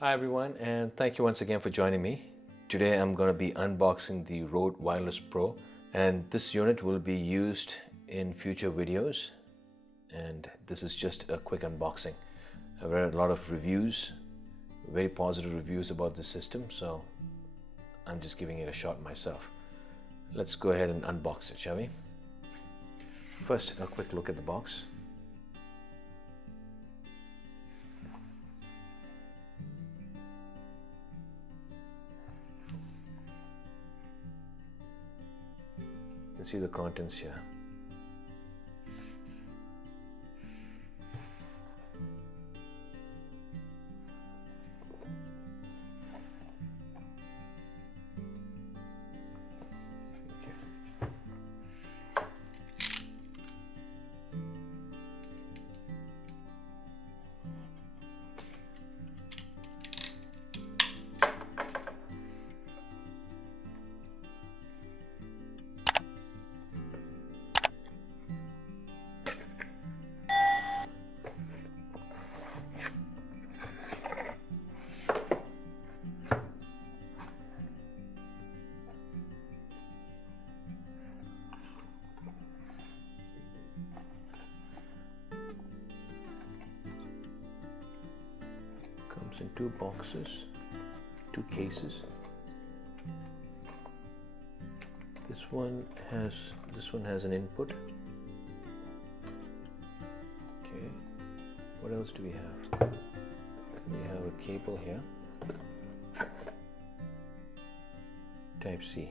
Hi everyone, and thank you once again for joining me. Today I'm going to be unboxing the Rode Wireless Pro, and this unit will be used in future videos, and this is just a quick unboxing. I've read a lot of reviews, very positive reviews about the system, so I'm just giving it a shot myself. Let's go ahead and unbox it, shall we? First, a quick look at the box. You can see the contents here. Comes in two boxes, two cases. This one has an input. Okay. What else do we have? We have a cable here. Type C.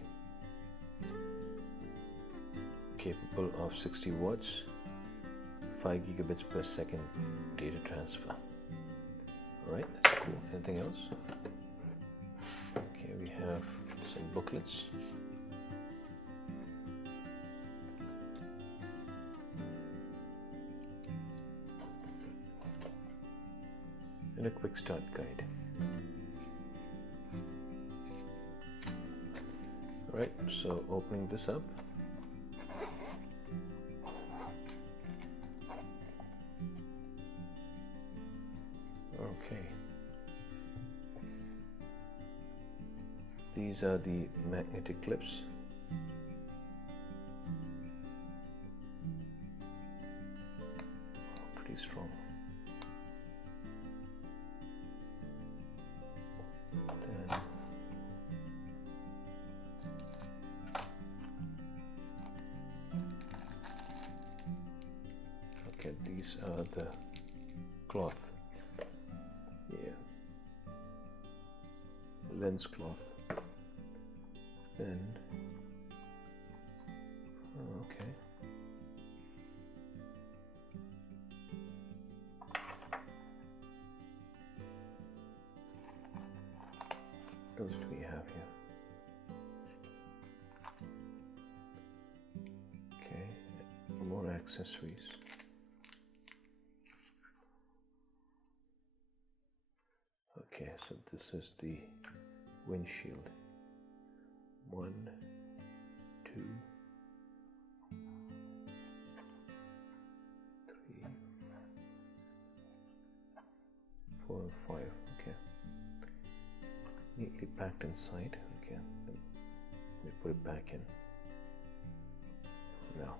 Capable of 60 watts, 5 gigabits per second data transfer. Alright, that's cool. Anything else? Okay, we have some booklets. And a quick start guide. Alright, so opening this up. Okay. These are the magnetic clips. Pretty strong. Then okay, these are the cloth. Yeah, lens cloth. Then okay, what else do we have here? Okay, more accessories. Okay, so this is the windshield. 1, 2, 3, 4, and 5. Okay, neatly packed inside. Okay, let me put it back in now.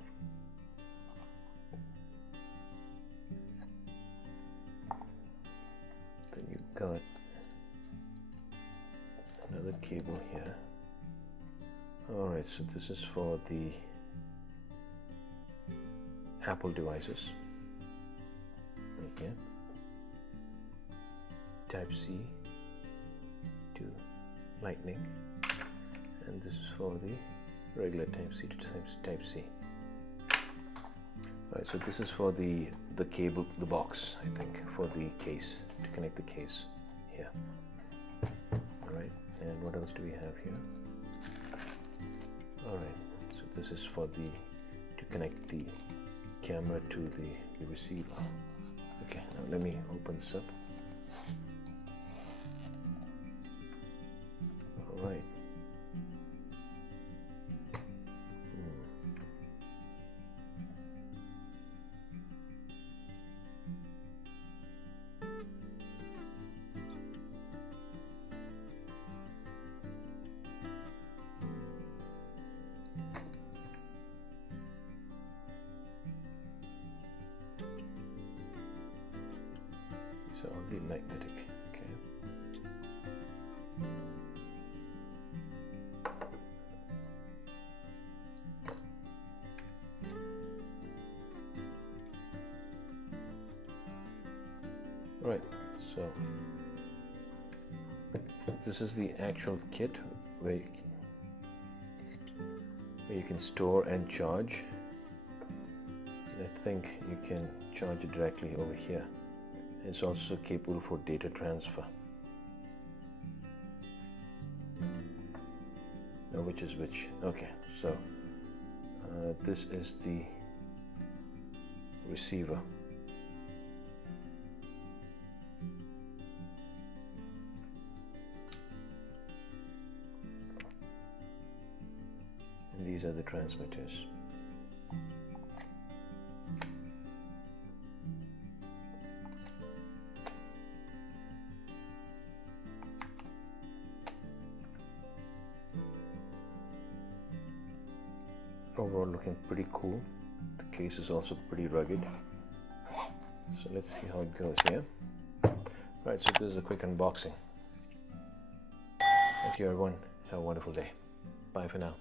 Then you got another cable here. Alright, so this is for the Apple devices. Okay. Type C to Lightning, and this is for the regular Type C to Type C. Alright, so this is for the cable, the box, I think, for the case, to connect the case here. Alright, and what else do we have here? Alright, so this is for to connect the camera to the receiver. Okay, now let me open this up. Alright. So only magnetic. Okay. Right, so this is the actual kit where you can store and charge. I think you can charge it directly over here. It's also capable for data transfer. Now which is which? Okay, so this is the receiver. And these are the transmitters. Overall looking pretty cool. The case is also pretty rugged. So let's see how it goes here. Right, so this is a quick unboxing. Thank you everyone. Have a wonderful day. Bye for now.